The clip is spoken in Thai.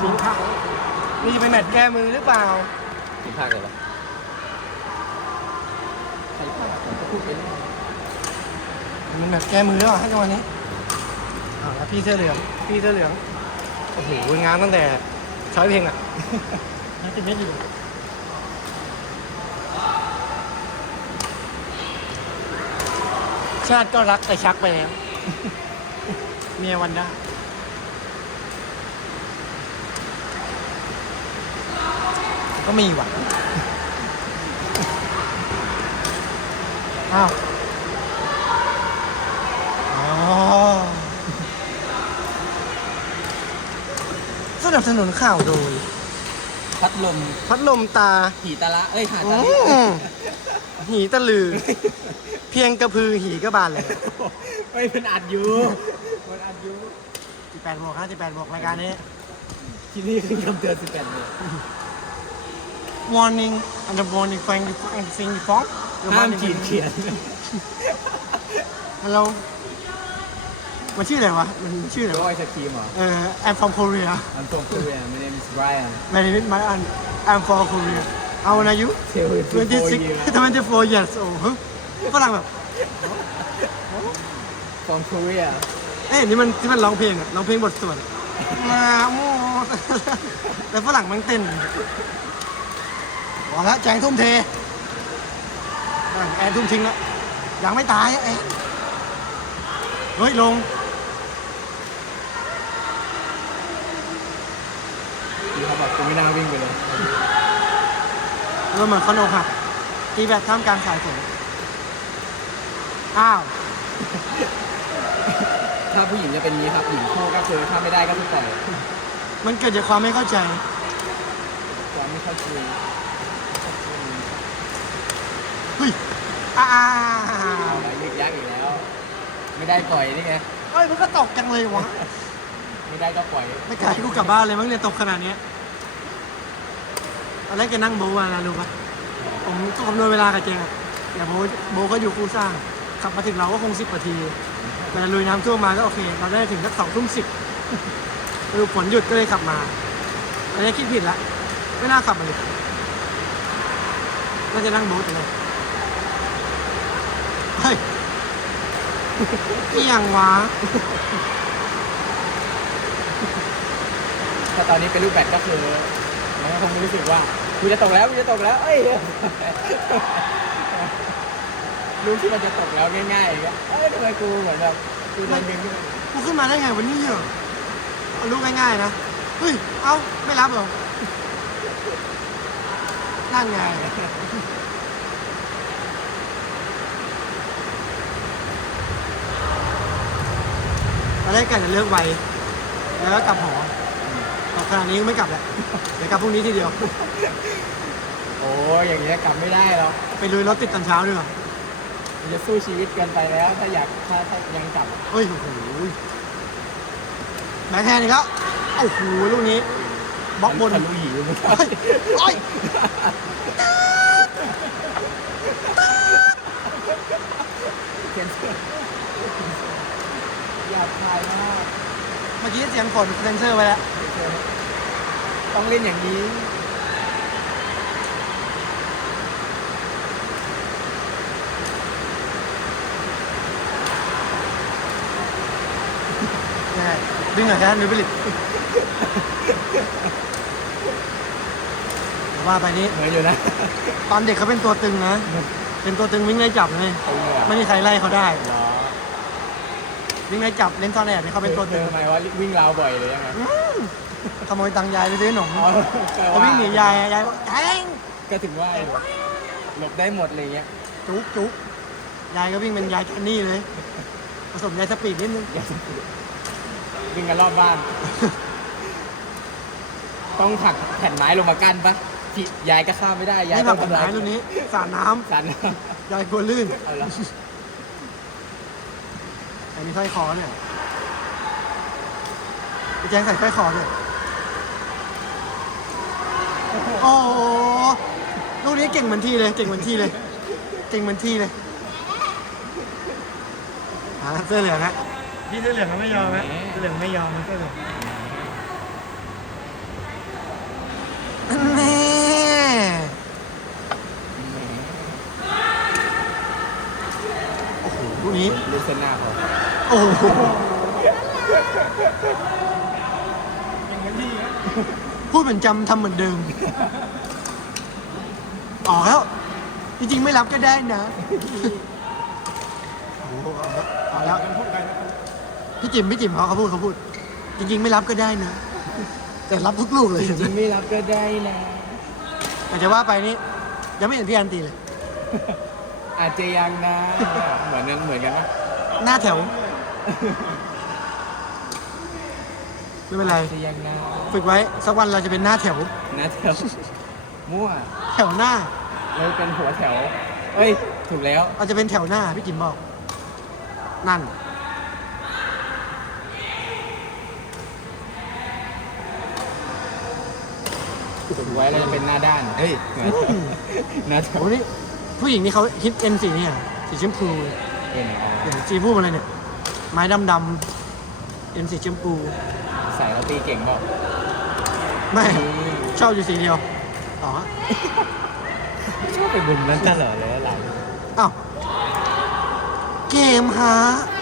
ทีมข้าวนี่จะเป็นแมตช์แก้มือหรือเปล่าทีมภาคเลยวะใครภาคผมก็พูดไปเรื่อยมันแมตช์แก้มือหรือเปล่าให้จังหวะนี้อ่าแล้วพี่เสื้อเหลืองพี่เสื้อเหลืองโอ้โหงานตั้งแต่ช้อยเพลงอะ น่าจะไม่อยู่ชาติก็รักแต่ชักไปแล้ว เมียวันด้า ก็มีหวังอ้าวอ๋อสนับสนุนข่าวโดย พัดลมพัดลมตาหีตาละ เอ้ยหาอืตาละมหีตะลือ เพียงกระพือหีก็บานเลยไม่เป็นอัดอยู่มันอัดอยู่18บวก58บวกรายการนี้ ที่นี่คือคำเตือน18เนี่ย warning and the warning flying the flying thing the fog ห้ามขีดเขียน ฮัลโหลมันชื่ออะไรวะ มันชื่ออะไรก็วะ ไอศครีมเหรอ เออ I'm from Korea I'm from Korea my name is Brian my name is my aunt I'm from Korea how old are you 24 years 26 24 years old ฮะฝรั่งแบบ from Korea เอ้ยนี่มันที่มันร้องเพลงอะร้องเพลงบทสวดมาโมแล้วฝรั่งมันเต้น พอละแจงทุ่มเทอะแอนทุ่มทิ้งแล้วยังไม่ตายอะแอนเฮ้ยลงที่เขาบอกกูไม่น่าวิ่งไปเลยเราเหมือนคอนโอกหักตีแบบท่ามกลางสายฝนอ้าว ถ้าผู้หญิงจะเป็นอย่างนี้ครับหญิงคู่ก็คือถ้าไม่ได้ก็คือปล่อยมันเกิดจากความไม่เข้าใจ ความไม่เข้าใจเฮ้ยอ้าวเอาไปยึกยักอีกแล้ว ไม่ได้ปล่อยนี่ไงเฮ้ยมันก็ตกจังเลยวะไม่ได้ก็ปล่อยไม่กล้าให้กูกลับบ้านเลยมั้งเนี่ยตกขนาดเนี้ยตอนแรกแกนั่งโบว์มานะรู้ปะผมก็คำนวณเวลากับแกอะเดี๋ยวโบว์โบว์ก็อยู่คู่สร้างขับมาถึงเราก็คงสิบนาทีแต่ลุยน้ำท่วมมาก็โอเค เราได้ถึงสักสองทุ่มสิบดูฝนหยุดก็เลยขับมาอันนี้คิดผิดละไม่น่าขับมาเลยน่าจะนั่งโบ๊ทเลยเฮ้ย เอียงวะถ้าตอนนี้เป็นรูปแบบก็คือมันก็คงรู้สึกว่ากูจะตกแล้วกูจะตกแล้ว เอ้ยรู้ที่มันจะตกแล้วง่ายๆอย่างเงี้ยเอ้ยทำไมกูเหมือนแบบกูโดนดึงขึ้นมากูขึ้นมาได้ไงวันนี้เหรอเอาลูกง่ายๆนะเฮ้ยเอ้าไม่รับเหรอนั่นไง ตอนแรกกันจะเลิกไวแล้วก็กลับหอแตขนาดนี้ก็ไม่กลับแหละเดี๋ยวกลับพรุ่งนี้ทีเดียว โอ้ยอย่างเงี้ยกลับไม่ได้หรอกไปลุยรถติดตอนเช้าด้วยเหรอมันจะสู้ชีวิตเกินไปแล้ว ถ้าอยากถ้าถ้ายังกลับเฮ้ยโอ้โหแบงค์แฮนด์อีกแล้วโอ้โหลูกนี้บล็อกบน ทะลุหิวมันเฮ้ยเฮ้ย เขียนเสื้ออยากถ่าย มากเมื่อกี้เสียงฝนเซนเซอร์ไปแล้ว ต้องเล่นอย่างนี้ใช่ดึงหน่อยแค่นิวบิลิตแต่ว่าไปนี้ เหมือนอยู่นะ ตอนเด็กเขาเป็นตัวตึงนะ เป็นตัวตึงวิ่งไล่จับเลยตึงเหรอไม่มีใครไล่เขาได้ เหรอ วิ่งไล่จับเล่นซ่อนแอบเนี่ยเขาเป็นตัวเจตึงอไหมว่าวิ่งราวบ่อยเลยยังไงขโมยตังค์ยายไปซื้อขนมอ๋อแปลเขาว่าวิ่งหนียายอะยายบอกแทงก็ถึงว่าหลบได้หมดเลยเงี้ยจุกจุกยายก็วิ่งเป็นยายแคนนี่เลย ผสมยายสปีดนิดนึงอย่าสกิดวิ่งกันรอบบ้าน ต้องถักแผ่นไม้ลงมากั้นปะที่ยายก็ข้ามไม่ได้ยายนี่ต้แบอบงผลทำลาไม้ยรุ่นนี้ สาดน้สันำยายกลัวลื่น เอาละ แต่มีสร้อยคอเนี่ยพี่แจงใส่สร้อยคอเนี่ยโอ้โหลูกนี้เก่งเหมือนทีเลย เก่งเหมือนทีเลย เก่งเหมือนทีเลยหาเสื้อเหลืองฮะพี่เสื้อเหลืองก็ไม่ยอมฮะเสื้อเหลืองไม่ยอมนะเสื้อเหลือง เส้นหน้าพอโอ้โหอย่างเหมือนที่นะพูดเหมือนจำทำเหมือนเดิมออกแล้ว จริงๆไม่รับก็ได้นะโอ้โหเอาแล้วเอาแล้วกันพูดกันนะพี่จิมพี่จิมเขาเขาพูดเขาพูด จริง ๆ ไม่รับก็ได้นะ แต่รับทุกลูกเลยจริงๆไม่รับก็ได้นะแต่จะว่าไปนี่ยังไม่เห็นพี่อันตีเลย อาจจะยังนะ เหมือนกันเหมือนกันปะ หน้าแถว ไม่เป็นไรอาจจะยังนะฝึกไว้ สักวันเราจะเป็นหน้าแถวนะแถว มั่ว แถวหน้า เราเป็นหัวแถว เอ้ย ถูกแล้ว เราจะเป็นแถวหน้า พี่จิมบอก นั่น ถูกไว้เราจะเป็นหน้าด้าน เฮ้ย หน้าแถว โอ้นี่ผู้หญิงนี่เขาฮิตเอ็นสีเนี่ยสีชมพู เลยเป็นอ๋ออย่างจีพูดมาเลยเนี่ย ไม้ดำดำๆเอ็นสีชมพูใส่เราตีเก่งเปล่าไม่ชอบอยู่สีเดียวต่อฮะชอบไปบุญนั้นตลอดเลยหลังอ้าวเกมฮะใคร